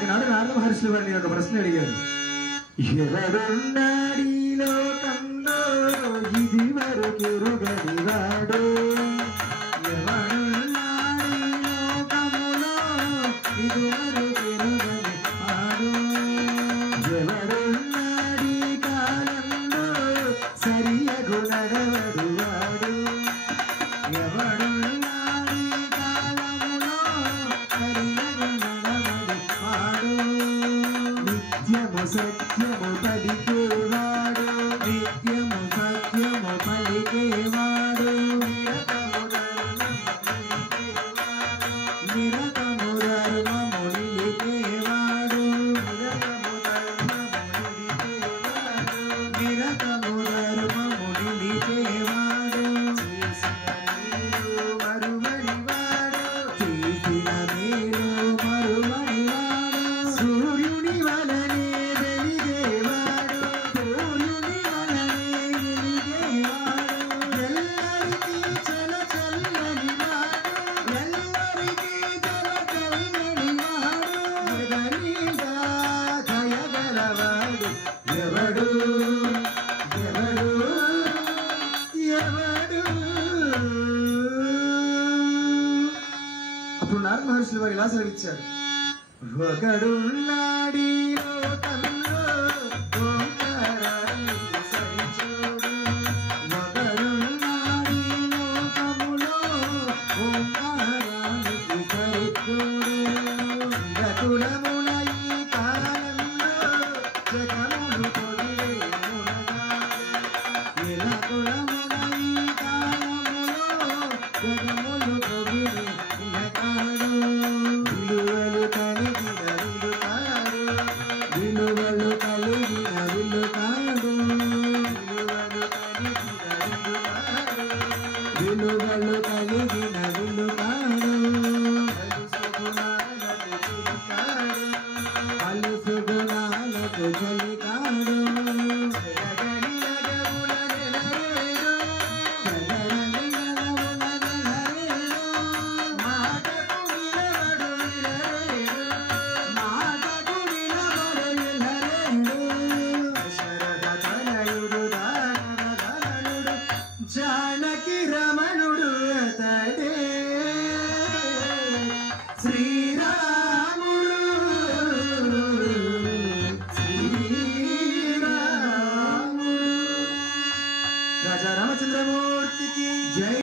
ఒకనాడు నారద మహర్షులు వారిని ఒక ప్రశ్న అడిగారు. ఎవడున్నాడీ లోకంలో ఇది వరకు ఎరుగనివాడు, ఎవడున్నాడీ లోకములో ఇది వరకు ఎరుగని వాడు, ఎవడున్నాడీ కాలంలో సరియగు నడవడు వాడు, ఎవడున్నాడీ కాలములో సరియగు నడవడు వాడు, నిత్యము సత్యము పలికేవాడు, నిత్యము సత్యము పలికేవాడు, నిరతము ధర్మము నిలిపేవాడు, నిరతము ధర్మము నిలిపేవాడు, చేసిన మేలు మరువనివాడు, సూర్యుని వలనే వెలిగేవాడు, సూర్యుని వలనే వెలిగేవాడు, ఎల్లరికీ చల చల్లనివాడు, ఎల్లరికీ చల చల్లనివాడు, జగనీగా దయగలవాడు, ఎవడు ఎవడు ఎవడు. అప్పుడు నారద మహర్షులు వారు ఇలా సెలవిచ్చారు. ఒకడున్నాడీ లోకంలో ఓంకారాన్ని సరిచూడు, ఒకడున్నాడీ లోకములో ఓంకారానికి సరిచూడు, గతులమున ఈ కాలంలో జగములు పొగిడే మునగాడు, నిలకులమున ఈ కాలములో జగములు పొగిడే మునగాడు, విలువలు కలిగిన విలుకాడు, విలువలు కలిగిన విలుకాడు, విలువలు కలిగిన విలుకాడు, అలుసు గుణాలకు చలికాడు, జగని జగముల నెలరేడు, జగని జగముల నెలరేడు, మాటకు నిలబడు నిలరేడు, మాటకు నిలబడు నిలరేడు, దశరథ తనయుడు దానవ ధనుడు, జానకి రమణుడు అతడే, శ్రీ